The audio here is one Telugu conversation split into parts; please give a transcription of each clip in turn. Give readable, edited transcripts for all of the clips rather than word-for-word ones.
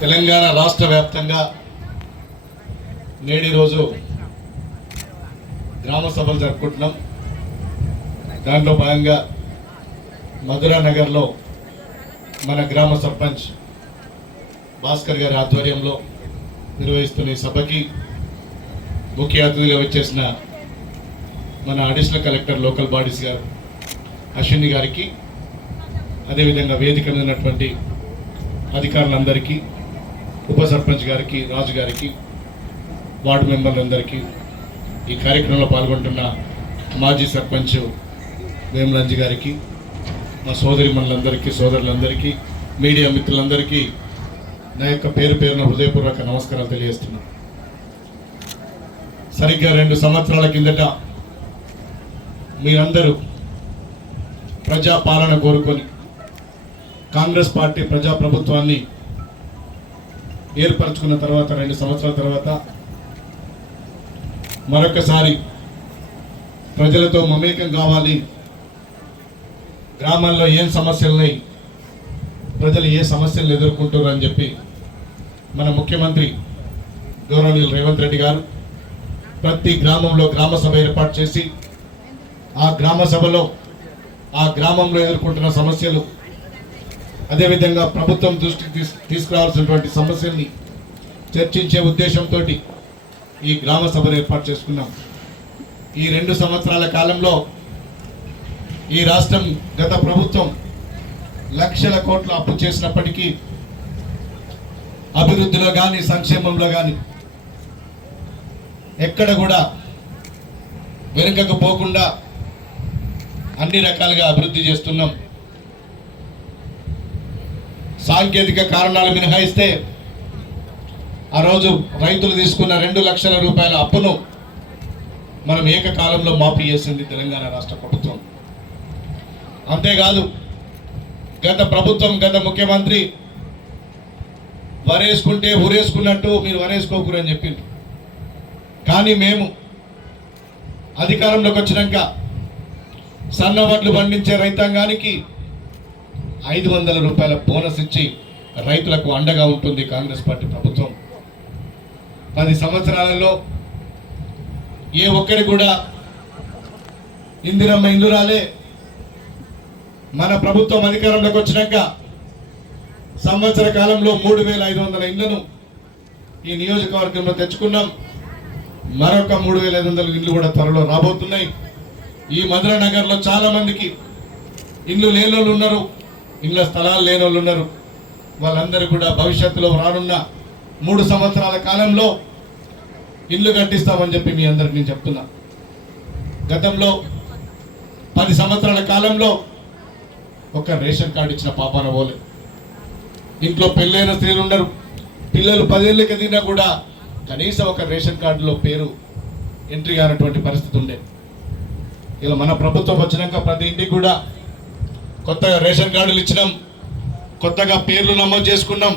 తెలంగాణ రాష్ట్ర వ్యాప్తంగా నేటి రోజు గ్రామ సభలు జరుపుకుంటున్నాం. దాంట్లో భాగంగా మధురా నగర్లో మన గ్రామ సర్పంచ్ భాస్కర్ గారి ఆధ్వర్యంలో నిర్వహిస్తున్న ఈ సభకి ముఖ్య అతిథిగా వచ్చేసిన మన అడిషనల్ కలెక్టర్ లోకల్ బాడీస్ గారు అశ్విని గారికి, అదేవిధంగా వేదిక మీద ఉన్నటువంటి అధికారులందరికీ, ఉప సర్పంచ్ గారికి, రాజు గారికి, వార్డు మెంబర్లందరికీ, ఈ కార్యక్రమంలో పాల్గొంటున్న మాజీ సర్పంచ్ వేమరంజి గారికి, మా సోదరిమణులందరికీ, సోదరులందరికీ, మీడియా మిత్రులందరికీ నా యొక్క పేరు పేరున హృదయపూర్వక నమస్కారాలు తెలియజేస్తున్నాను. సరిగ్గా 2 సంవత్సరాల కిందట మీరందరూ ప్రజాపాలన కోరుకొని కాంగ్రెస్ పార్టీ ప్రజాప్రభుత్వాన్ని ఏర్పరచుకున్న తర్వాత 2 సంవత్సరాల తర్వాత మరొకసారి ప్రజలతో మమేకం కావాలి, గ్రామాల్లో ఏం సమస్యలున్నాయి, ప్రజలు ఏ సమస్యలను ఎదుర్కొంటున్నారు అని చెప్పి మన ముఖ్యమంత్రి గౌరవనీయులు రేవంత్ రెడ్డి గారు ప్రతి గ్రామంలో గ్రామ సభ ఏర్పాటు చేసి ఆ గ్రామ సభలో ఆ గ్రామంలో ఎదుర్కొంటున్న సమస్యలు, అదేవిధంగా ప్రభుత్వం దృష్టికి తీసుకురావాల్సినటువంటి సమస్యల్ని చర్చించే ఉద్దేశంతో ఈ గ్రామ సభను ఏర్పాటు చేసుకున్నాం. ఈ 2 సంవత్సరాల కాలంలో ఈ రాష్ట్రం గత ప్రభుత్వం లక్షల కోట్ల అప్పు చేసినప్పటికీ అభివృద్ధిలో కానీ సంక్షేమంలో కానీ ఎక్కడ కూడా వెనుకకు పోకుండా అన్ని రకాలుగా అభివృద్ధి చేస్తున్నాం. సాంకేతిక కారణాలు మినహాయిస్తే ఆ రోజు రైతులు తీసుకున్న 2 లక్షల రూపాయల అప్పును మనం ఏకకాలంలో మాఫీ చేసింది తెలంగాణ రాష్ట్ర ప్రభుత్వం. అంతేకాదు గత ప్రభుత్వం, గత ముఖ్యమంత్రి వరేసుకుంటే ఊరేసుకున్నట్టు మీరు వరేసుకోకూరు అని చెప్పింది. కానీ మేము అధికారంలోకి వచ్చినాక సన్న వడ్లు పండించే రైతాంగానికి 500 రూపాయల బోనస్ ఇచ్చి రైతులకు అండగా ఉంటుంది కాంగ్రెస్ పార్టీ ప్రభుత్వం. 10 సంవత్సరాలలో ఏ ఒక్కరి కూడా ఇందిరమ్మ ఇల్లు రాలే. మన ప్రభుత్వం అధికారంలోకి వచ్చినాక సంవత్సర కాలంలో 3500 ఇళ్లను ఈ నియోజకవర్గంలో తెచ్చుకున్నాం. మరొక 3500 ఇళ్లు కూడా త్వరలో రాబోతున్నాయి. ఈ మధురా నగర్లో చాలా మందికి ఇల్లు లేని వాళ్ళు ఉన్నారు, ఇళ్ళ స్థలాలు లేని వాళ్ళు ఉన్నారు. వాళ్ళందరూ కూడా భవిష్యత్తులో రానున్న 3 సంవత్సరాల కాలంలో ఇల్లు కట్టిస్తామని చెప్పి మీ అందరికి నేను చెప్తున్నా. గతంలో 10 సంవత్సరాల కాలంలో ఒక రేషన్ కార్డు ఇచ్చిన పాపాన పోలే. ఇంట్లో పెళ్ళైన స్త్రీలు ఉండరు, పిల్లలు 10 ఏళ్ళకి ఎదిగినా కూడా కనీసం ఒక రేషన్ కార్డులో పేరు ఎంట్రీ కానటువంటి పరిస్థితి ఉండే. ఇలా మన ప్రభుత్వం వచ్చినాక ప్రతి ఇంటికి కూడా కొత్తగా రేషన్ కార్డులు ఇచ్చినాం, కొత్తగా పేర్లు నమోదు చేసుకున్నాం.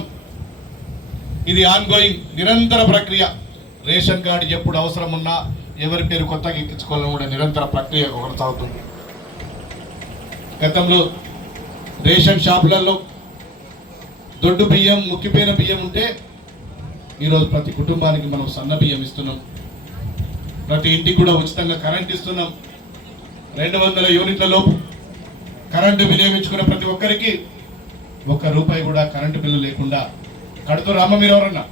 ఇది ఆన్గోయింగ్ నిరంతర ప్రక్రియ. రేషన్ కార్డు ఎప్పుడు అవసరం ఉన్నా ఎవరి పేరు కొత్తగా ఎక్కించుకోవాలని కూడా నిరంతర ప్రక్రియ కొనసాగుతుంది. గతంలో రేషన్ షాపులలో దొడ్డు బియ్యం, ముక్కిపోయిన బియ్యం ఉంటే ఈరోజు ప్రతి కుటుంబానికి మనం సన్న బియ్యం ఇస్తున్నాం. ప్రతి ఇంటికి కూడా ఉచితంగా కరెంట్ ఇస్తున్నాం. 200 యూనిట్ల లోపు కరెంటు వినియోగించుకున్న ప్రతి ఒక్కరికి ₹1 కూడా కరెంటు బిల్లు లేకుండా కడుతున్నారు. అమ్మ మీరు ఎవరన్నా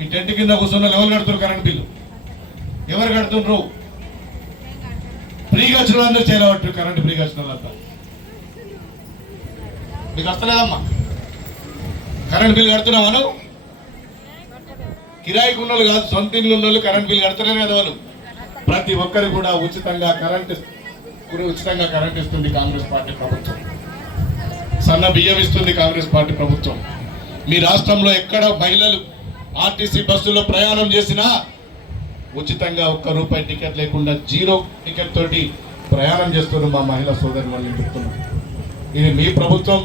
ఈ టెంట్ కింద కూర్చున్న ఎవరు కడుతున్నారు కరెంటు బిల్లు? ఎవరు కడుతుండ్రు? ఫ్రీగా వచ్చిన వాళ్ళందరూ చేయలేవట్టు కరెంటు ఫ్రీగా వచ్చిన వాళ్ళంతా. మీకు వస్తలేదమ్మా కరెంట్ బిల్లు కడుతున్నావా? నువ్వు కిరాయికి ఉన్న వాళ్ళు కాదు, సొంత ఇల్లు ఉన్న వాళ్ళు కరెంట్ బిల్లు కడతలేరు కదా. వాళ్ళు ప్రతి ఒక్కరు కూడా ఉచితంగా కరెంట్ ఇస్తుంది కాంగ్రెస్ పార్టీ ప్రభుత్వం. సన్న బియ్యం ఇస్తుంది కాంగ్రెస్ పార్టీ ప్రభుత్వం. మీ రాష్ట్రంలో ఎక్కడ మహిళలు ఆర్టీసీ బస్సులో ప్రయాణం చేసినా ఉచితంగా ₹1 టికెట్ లేకుండా 0 టికెట్ తోటి ప్రయాణం చేస్తున్న మా మహిళా సోదరి వాళ్ళని చెప్తున్నాం. ఇది మీ ప్రభుత్వం.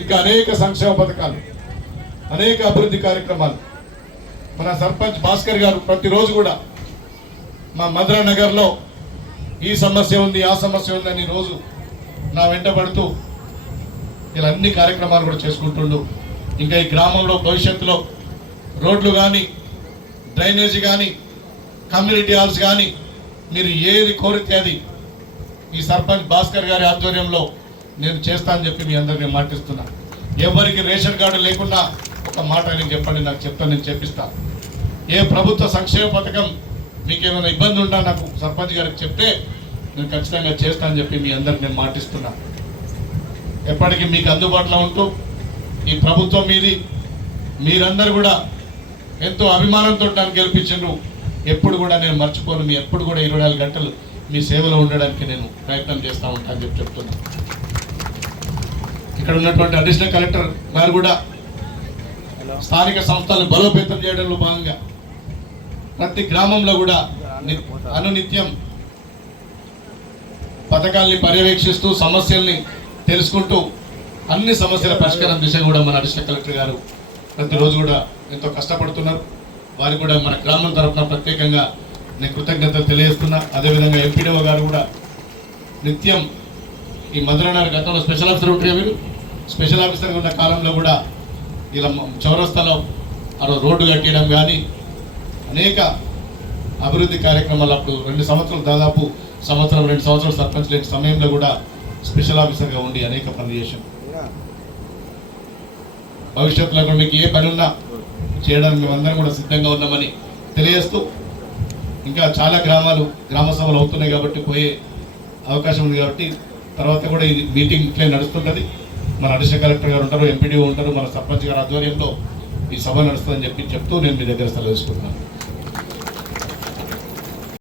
ఇంకా అనేక సంక్షేమ పథకాలు, అనేక అభివృద్ధి కార్యక్రమాలు. మన సర్పంచ్ భాస్కర్ గారు ప్రతిరోజు కూడా మా మధురా నగర్లో ఈ సమస్య ఉంది, ఆ సమస్య ఉంది అని రోజు నా వెంట పడుతూ ఇలా అన్ని కార్యక్రమాలు కూడా చేసుకుంటుండు. ఇంకా ఈ గ్రామంలో భవిష్యత్తులో రోడ్లు కానీ, డ్రైనేజీ కానీ, కమ్యూనిటీ హాల్స్ కానీ మీరు ఏది కోరితే అది ఈ సర్పంచ్ భాస్కర్ గారి ఆధ్వర్యంలో నేను చేస్తానని చెప్పి మీ అందరికీ మాటిస్తున్నా. ఎవరికి రేషన్ కార్డు లేకున్నా ఒక మాట నేను చెప్పండి, నాకు చెప్తాను, నేను చెప్పిస్తాను. ఏ ప్రభుత్వ సంక్షేమ పథకం మీకు ఏమైనా ఇబ్బంది ఉన్నా నాకు సర్పంచ్ గారికి చెప్తే నేను ఖచ్చితంగా చేస్తానని చెప్పి మీ అందరికి నేను మాటిస్తున్నా. ఎప్పటికీ మీకు అందుబాటులో ఉంటూ ఈ ప్రభుత్వం మీది, మీరందరూ కూడా ఎంతో అభిమానంతో నన్ను గెలిపించారు. ఎప్పుడు కూడా నేను మర్చిపోను. మీ ఎప్పుడు కూడా 24 గంటలు మీ సేవలో ఉండడానికి నేను ప్రయత్నం చేస్తూ ఉంటాను అని చెప్తున్నా. ఇక్కడ ఉన్నటువంటి అడిషనల్ కలెక్టర్ గారు కూడా స్థానిక సంస్థలను బలోపేతం చేయడంలో భాగంగా ప్రతి గ్రామంలో కూడా అనునిత్యం పథకాల్ని పర్యవేక్షిస్తూ సమస్యల్ని తెలుసుకుంటూ అన్ని సమస్యల పరిష్కారం దిశగా కూడా మన అడిషనల్ కలెక్టర్ గారు ప్రతిరోజు కూడా ఎంతో కష్టపడుతున్నారు. వారికి కూడా మన గ్రామం తరఫున ప్రత్యేకంగా నేను కృతజ్ఞతలు తెలియజేస్తున్నా. అదేవిధంగా ఎంపీడీఓ గారు కూడా నిత్యం ఈ మధురనగర్ గతంలో స్పెషల్ ఆఫీసర్ ఉంటారు, మీరు స్పెషల్ ఆఫీసర్గా ఉన్న కాలంలో కూడా ఇలా చౌరస్తాలో రోడ్డు కట్టడం కానీ అనేక అభివృద్ధి కార్యక్రమాలు అప్పుడు 2 సంవత్సరాలు దాదాపు 2 సంవత్సరాలు సర్పంచ్ లేని సమయంలో కూడా స్పెషల్ ఆఫీసర్గా ఉండి అనేక పనులు చేశాం. భవిష్యత్తులో కూడా మీకు ఏ పని ఉన్నా చేయడానికి మేమందరం కూడా సిద్ధంగా ఉన్నామని తెలియజేస్తూ, ఇంకా చాలా గ్రామాలు గ్రామ సభలు అవుతున్నాయి కాబట్టి పోయే అవకాశం ఉంది కాబట్టి తర్వాత కూడా ఈ మీటింగ్ ఇట్లే నడుస్తుంటుంది. మన అడిషనల్ కలెక్టర్ గారు ఉంటారు, ఎంపీడీఓ ఉంటారు, మన సర్పంచ్ గారి ఆధ్వర్యంలో ఈ సభ నడుస్తుందని చెప్తూ నేను మీ దగ్గర సెలవు తీసుకుంటున్నాను.